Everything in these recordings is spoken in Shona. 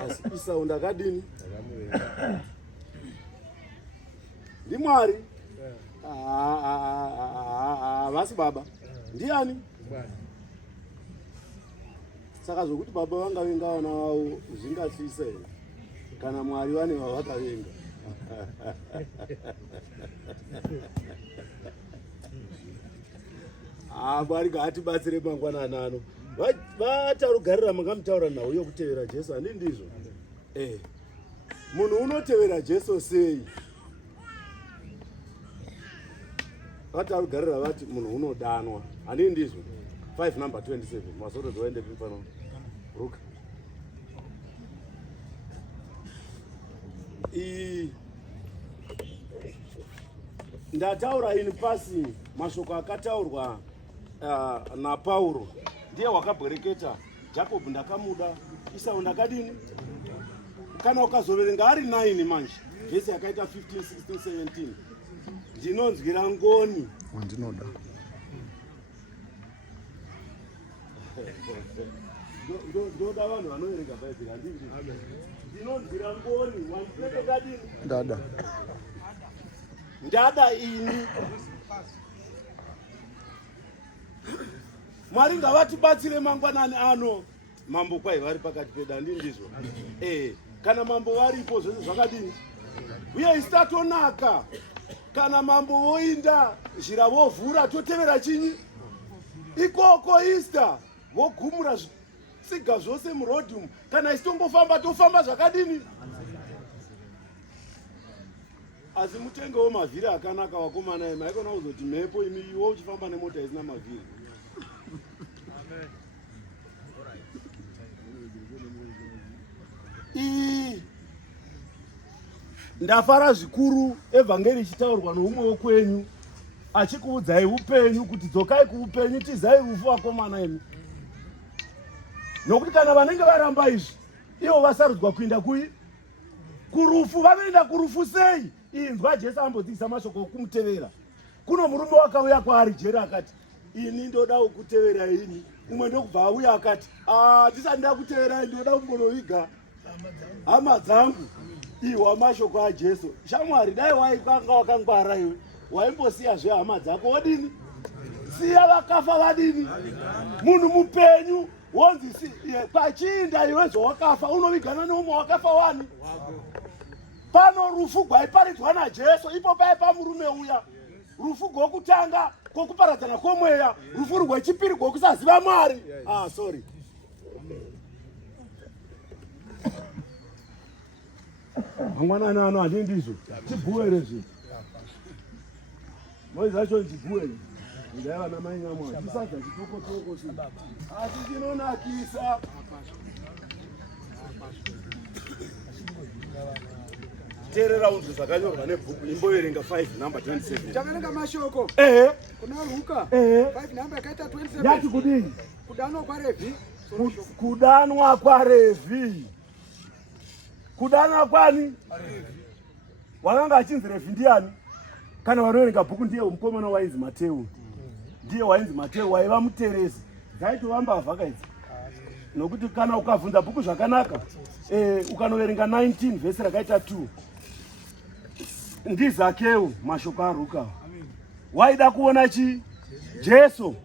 asi isaunda kadini ndi Mwari. Vasi baba ndiani? Saka zvokuti baba vangavenga vana vavo zvingatyisa here kana Mwari vane vavakavenga? Mwari ngaatibatsire mangwanani ano. Vatarugarira makamutaura nhau yokutevera Jesu, handi ndizvo? Munhu unotevera Jesu sei? Vatarugarira vati munhu unodanwa, handi ndizvo? 5 number 27 masoro zoende pano ruka. Ndataura in passing mashoko akataurwa naPauro ndiye wakabwereketa. Jacob ndakamuda, Esau ndakadini. Kana ukazoverenga ari 9 manje vhesi yakaita 15, 16, 17 ndinonzwira ngoni wandinoda. Ndoda vanhu vanoverenga Bhaibheri, handizvo? Ndinonzwira ngoni wandinenge kadini Dada. Ndada ini. Mwari ngavatibatsire mangwanani ano. Mambo kwai vari pakati pedu, handi ndizvo? Kana mambo varipo zvose zvakadini uye isitatonaka. Kana mambo voinda zhira vovhura totevera chinyi ikoko Easter vogumura tsiga zvose murodhi umu. Kana isitombofamba tofamba zvakadini. Asi mutengewo mavhiri akanaka vakomana imi. Haikona kuzoti mhepo imi iwo uchifamba nemota isina mavhiri. Ndafara zvikuru evhangeri ichitaurwa noumwe wokwenyu achikuudzai upenyu kuti dzokai kuupenyu tizai rufu vakomana imi. Nokuti kana vanenge varamba izvi ivo vasarudzwa kuinda kurufu. Vanoenda kurufu sei? Inzwa Jesu ambodzikisa mashoko okumutevera. Kuno murume wakauya kwaari jeri akati ini ndoda kukutevera ini. Umwe ndokubva auya akati ndisati ndakuteverai ndoda kumbonoviga hama dzangu. Iwa mashoko aJesu. Shamwari dai waikanga wakangwara iwe waimbosiya zve hama dzako wodini? Siya vakafa vadini? Munhu mupenyu wonzi pachiinda iwe zvawakafa unovigana neumwe wakafa wani? Pano rufu gwaiparidzwa naJesu ipo paipa murume uya. Rufu gwokutanga kwokuparadzana kwomweya, rufu rwechipiri gwokusaziva Mwari. Sorry. Mangwanani ano handi ndizvo? Chibhuere zvinhu. Moi zvacho chibhuere. Ndaiva namai nyamwari. Chisadza chitoko zvinhu. Asi chinonakisa. Teerera unzwi zvakanyorwa nebhuku imboverenga 5 number 27. Takaverenga mashoko. Kuna Luka 5 number yakaita 27. Yati kudini? Kudanwa kwaRevhi. Kudanwa kwaRevhi. Kudanwa kwani? Wakanga achinzi Revhi ndiani? Kana vanoverenga bhuku ndiye mukomana wainzi Mateu. Ndiye wainzi Mateu waiva muteresi. Dzaitovamba vhakaidzi. Nokuti kana ukavhunza bhuku zvakanaka ukanoverenga 19 vhesi rakaita 2 ndizakeu mashoko aRuka. Waida kuona chi? Jesu.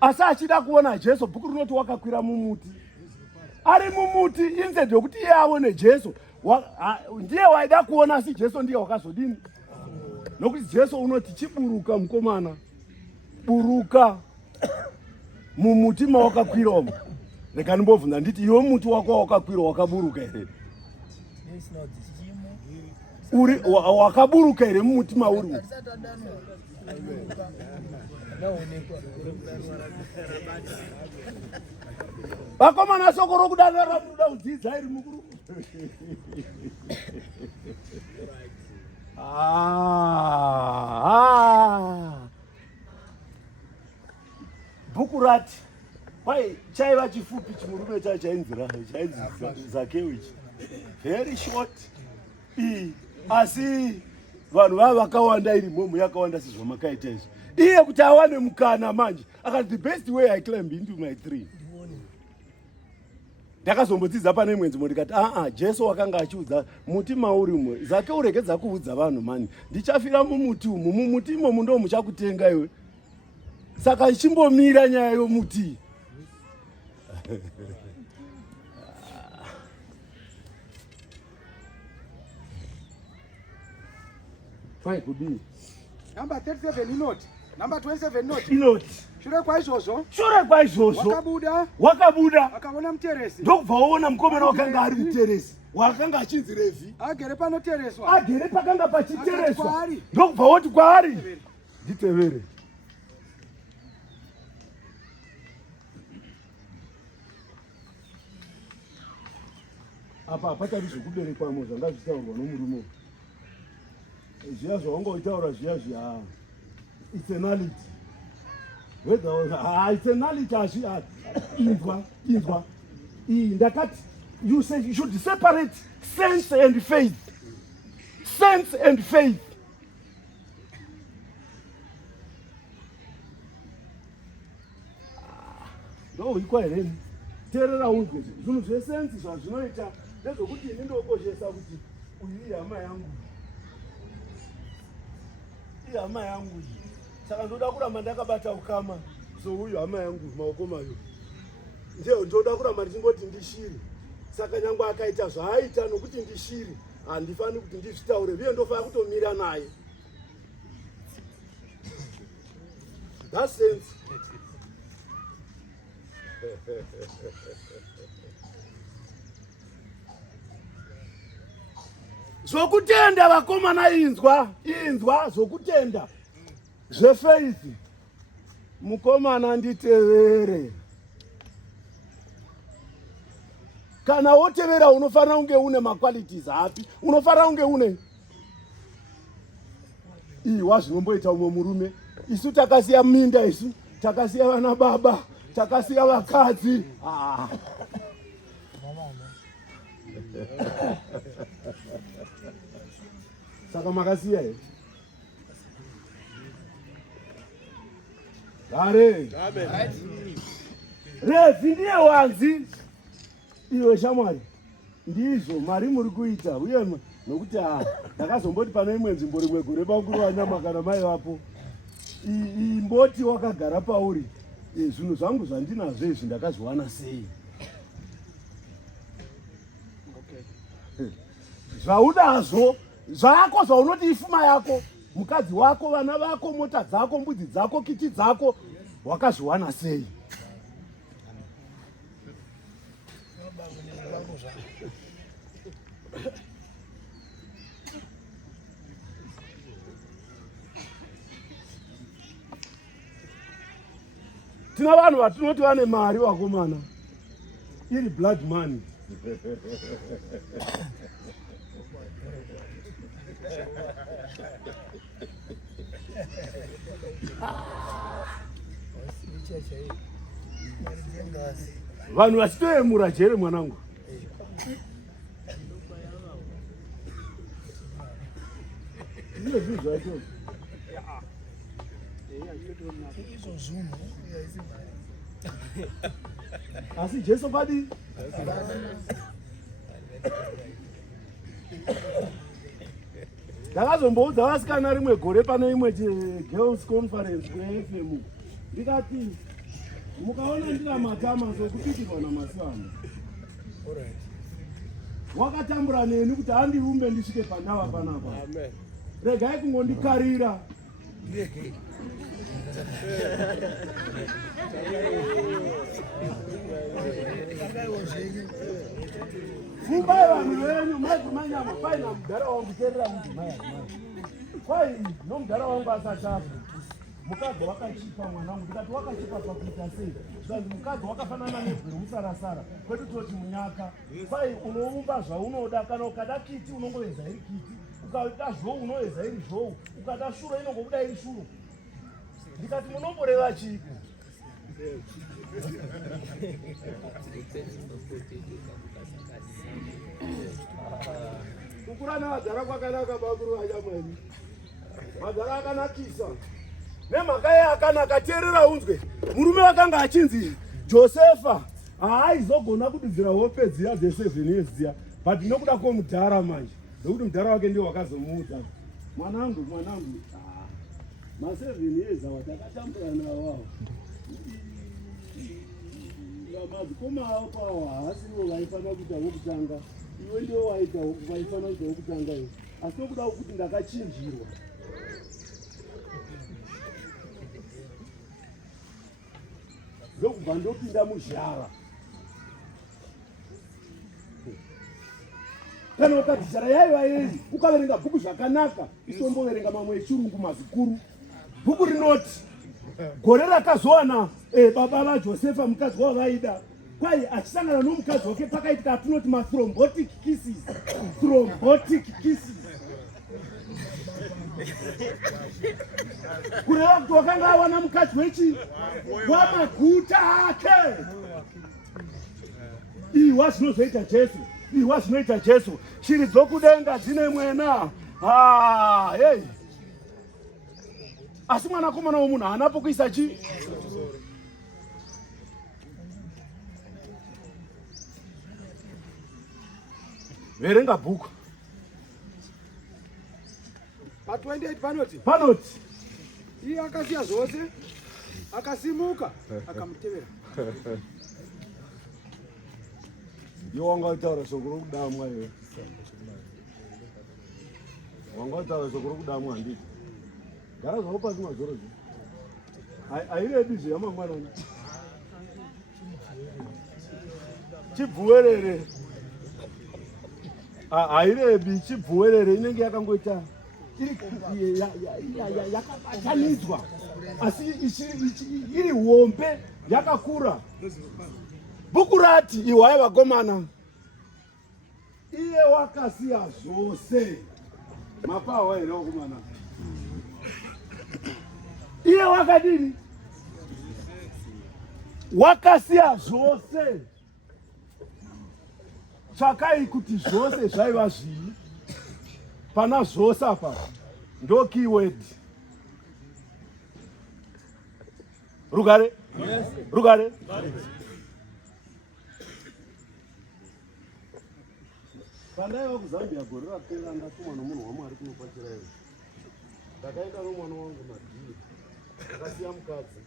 Asi achida kuona Jesu bhuku rinoti wakakwira mumuti. Ari mumuti instead yokuti iye aone Jesu. Ndiye waida kuona asi Jesu ndiye wakazodini. Nokuti Jesu unoti chiburuka mukomana. Buruka mumuti mawakakwira umo. Reka ndimbobvunza nditi iwe muti wako wakakwira wakaburuka here? Uri wakaburuka here mumuti mauri? Vakomana soko rokudanira ramunoda kudzidza iri mukuru. Bhuku rati kwai chaiva chifupi chimurume chainzi Zakeu ichi. Very short. Asi vanhu vava vakawanda iri mhomo yakawanda sezvamakaita izvi. Iye kuti awane mukana manje akati the best way I climb into my tree. ndakazombodzidza pane imwenzi ndikati Jesu wakanga achiudza muti mauri umwe zake uregedza kuudza vanhu mani ndichafira mumuti umu mumuti imomu ndo muchakutenga iwe saka ichimbomira nyaya yomuti. Fine, kudini. Number 37 inoti. Number 27 inoti. Inoti. Shure kwa izvozvo. Shure kwa izvozvo. Wakabuda. Akaona muteresi. Ndokubva waona mukomana wakanga ari muteresi. Wakanga achinzi Revhi. Agere panotereswa. Agere pakanga pachitereswa. Ndokubva woti kwaari. Nditevere. Apa apatari zvokuberekwamo zvanga zvichitaurwa nomurume. Zviya zvawangoitaura zviya it's a nullity. Whether it's a nullity inzwa. Ndakati you say you should separate sense and faith. Sense and faith. No, iko here. Terera unzwe. Zvinhu zvesense zvazvinoita ndezvokuti ini ndokoshesa kuti uyu hama yangu. Hama yangu. Saka ndoda kuramba ndakabata ukama. So uyu hama yangu maoko mayo. Ndoda kuramba ndichingoti ndishiri. Saka nyangwa akaita zvaaita nokuti ndishiri. Handifani kuti ndizvitaure. Uye ndofana kutomira naye. That sense. Zvokutenda vakomana inzwa zvokutenda zvefaith. Mukomana nditevere. Kana wotevera unofanira kunge une maqualities api? Unofanira kunge une wazvinomboita umwe murume. Isu takasiya minda, isu takasiya vana baba, takasiya vakadzi. Saka makasiya here. Amen. Revhi ndiye wanzi. Iwe shamwari. Ndizvo mari muri kuita. Uye nokuti ndakazomboti pane imwe nzvimbo rimwe gore bakuru wanyama kana mai vapo. Imboti wakagara pauri. Zvinhu zvangu zvandinazvo izvi ndakazviwana sei? Zvaunazvo zvako zvaunoti ifuma yako, mukadzi wako, vana vako, mota dzako, mbudzi dzako, kiti dzako, wakazviwana sei? Tina vanhu vatinoti vane mari vakomana. Iri blood money. Vanhu vachitoyemura jere mwanangu. Ndizvo zvinhu zvacho. Asi Jesu padi. Ndakazomboudza vasikana rimwe gore pane imwe girls conference kweFM. Ndikati mukaona ndira matama sokupitirwa namasana. Wakatambura neni kuti handirumbe ndisvike pandava panapa. Amen. Regai kungondikarira. Fumbai vanhu venyu madzimanyama kwai namudhara wangu terera mudzimai. Kwai nomudhara wangu asachafa. Mukadzi wakachipa mwanangu. Ndikati wakachipa pakuita sei? Zvanzi mukadzi wakafanana nebhuru musarasara. Kwetu toti munyaka. Kwai unoumba zvaunoda. Kana ukada kiti unongoveza iri kiti. Ukada zhou unoveza iri zhou. Ukada shuro inongobuda iri shuro. Ndikati munomboreva chiiko? Kukura navadhara kwakanaka bakuru vanyamwani. Madhara akanakisa. Nemhaka ye akanaka, teerera unzwe. Murume wakanga achinzi Josefa haizogona kudidzira hope dziya dze7 years dziya, but nokuda kwomudhara manje, nokuti mudhara wake ndio wakazomuudza mwanangu ma7 years awa takatambura nawo madzikoma awo pawo haasiwo vaifana kuita wokutanga, iwe ndio waita vaifana kuita wokutanga iwe, asi nokuda kuti ndakachinjirwa ndokubva ndopinda muzhara. Kana ukati zhara yaiva yei ukaverenga bhuku zvakanaka, isomboverenga mamwe echirungu mazikuru. Bhuku rinoti gore rakazowana baba vaJosefa mukadzi wavaida, kwai achisangana nomukadzi wake pakaitika atinoti mathrombotic kisses. Thrombotic kisses. Kureva kuti wakanga awana mukadzi wechi wamaguta ake. Iwa zvinozoita Jesu, iwa zvinoita Jesu. Shiri dzokudenga dzine mwena. Hey. Asi mwanakomana womunhu haana pokuisa chi. Verenga bhuku. Pa 28 panoti iye akasiya zvose akasimuka akamutevera. Iwe wangautaura shoko rokudamwa iwe. Wangautaura shoko rokudamwa handiti. Gara zvako pasi mazoro. Hairedi zveyamangwanani. Chibvuwerere. Hairebi chibvuwerere inenge yakangoita yakabatanidzwa asi iri hombe yakakura. Bhuku rati iwaya vakomana, iye wakasiya zvose. Mapawa here vakomana? Iye wakadini? Wakasiya zvose. Tsvakai kuti zvose zvaiva zvii. Pana zvose apa ndo keyword. Rugare? Yes. Rugare? Pandaiva kuZambia gore rapera ndatumwa nomunhu waMwari kunopachira ere. Ndakaenda nomwana wangu madhiri. Ndakasiya mukadzi.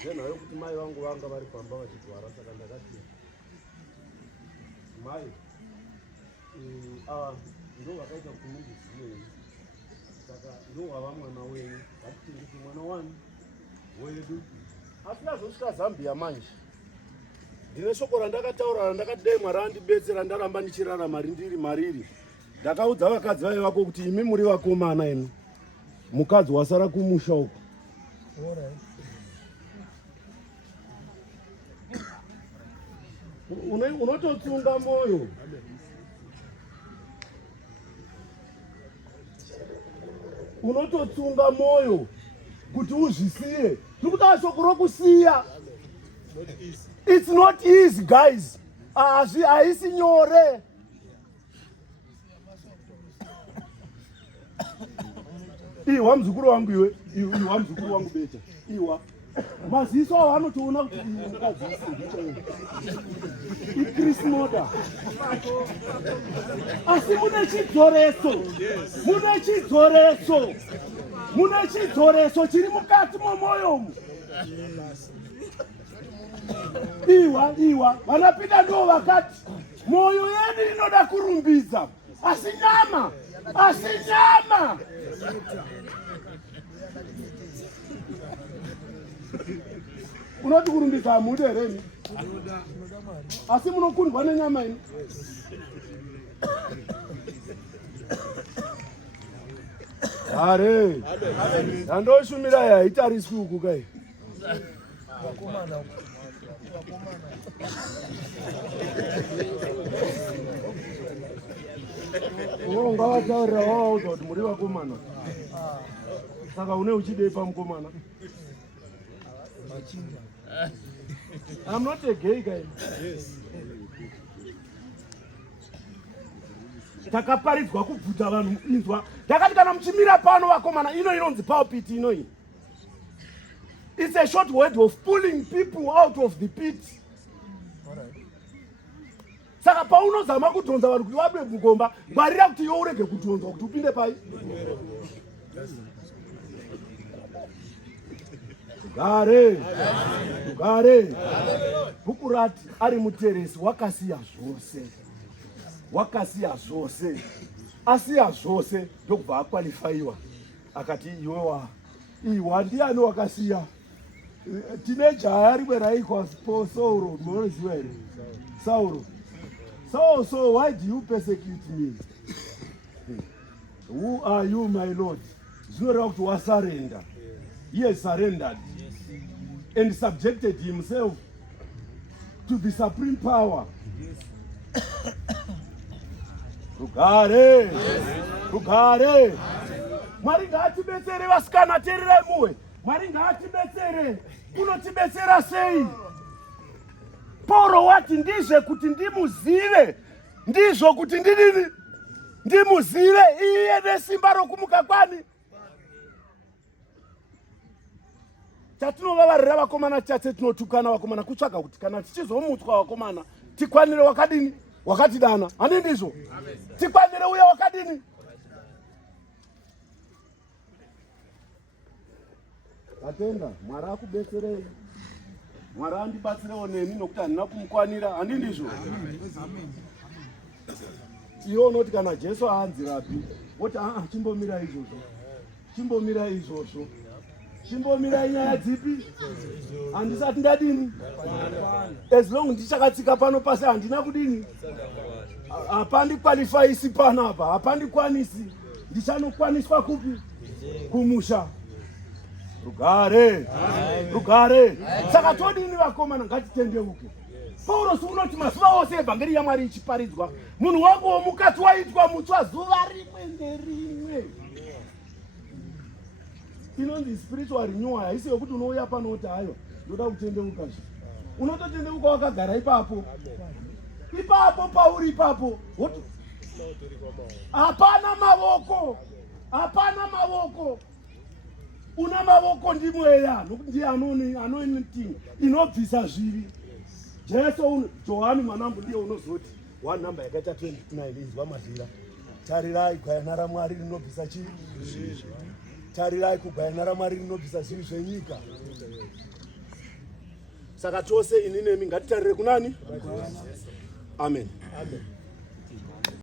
Ngenhau yokuti mai vangu vanga vari pamba vachirwara, saka ndakati mai ndo vakaita kuti mundizive, saka ndo wava mwana wenyu, vatitengeti mwana wani wedu. Asi azosvika Zambia manje, ndine shoko randakataura randakati dai Mwari andibetsera ndaramba ndichirarama rindiri mariri. Ndakaudza vakadzi vaivako kuti imi muri vakomana ino, mukadzi wasara kumusha uko. Unototsunga moyo. Unototsunga moyo kuti uzvisiye. Ndikuti shoko rokusiya. It's not easy, guys. Haisi nyore. Iwa mzukuru wangu iwe, iwa mzukuru wangu beta. Iwa maziso wanotoona kuti mukadzi ikrismoda. Asi mune chidzoreso chiri mukati momwoyomo. Iwa vanapinda ndo vakati moyo yedu inoda kurumbidza, asi nyama. Unoti kurumbidza hamude hereni, asi munokundwa nenyama ino. Hare ndandoshumira haitariswi uku kai. Ungavataurira wawauza kuti muri vakomana, saka une uchidei pamukomana. I'm not a gay guy. Yes. Takaparidzwa kubvuta vanhu inzwa. Ndakati kana muchimira pano vakomana, ino inonzi pulpit ino iyi. It's a short word of pulling people out of the pit. Saka paunozama kutonza vanhu kuti vabe mugomba, ngwarira kuti iwe urege kutonzwa kuti upinde pai. Tugare. Bhuku rati ari muteresi wakasiya zvose. Asiya zvose ndokubva akwalifaiwa. Akati iwa ndiani wakasiya? Tine jaya rimwe raikwa Sauro, munoziva here? Sauro. So why do you persecute me? Who are you, my Lord? Zvinoreva kuti wasarenda. He has surrendered and subjected himself to the supreme power. Rugare. Mwari ngaatibetsere vasikana, teererai muwe. Mwari ngaatibetsere. Unotibetsera sei? Pauro wati ndizve kuti ndimuzive. Ndizvo kuti ndidini? Ndimuzive iye nesimba rokumuka kwani. Tatinovavarira vakomana tate tinotukana vakomana kutsvaga kuti kana tichizomutswa vakomana tikwanire wakadini? Wakatidana. Hani ndizvo? Tikwanire uye wakadini? Atenda, Mwari akubetserei. Mwari andibatsirewo neni nokuti handina kumukwanira. Hani ndizvo? Iwe unoti kana Jesu aanzirapi? Woti chimbomira izvozvo. Chimbomira inyaya dzipi? Handisati ndadini? As long ndichakatsika pano pasi handina kudini? Hapandi qualifyisi panapa, hapandi kwanisi. Ndichanokwaniswa kupi? Kumusha. Rugare. Saka todini vakomana ngatitendeuke. Pauro unoti mazuva ose evhangeri yaMwari ichiparidzwa, munhu wangu womukati waitwa mutswa zuva rimwe nerimwe. Inonzi spiritual renewal, haisi yokuti unouya pano kuti hayo ndoda kutendeuka. Unototendeuka wakagara ipapo. Pauri ipapo. Hapana mavoko. Una mavoko ndimweya nokuti ndiye anoiti inobvisa zvivi. Jesu Johani mwanangu ndiye unozoti one number yakaita 29 izwa mazira. Tarirai gwayana raMwari rinobvisa chivi. Tarirai kugwayana raMwari rinobvisa zvivi zvenyika. Saka chose ini nemi ngatitarire kunani? Amen.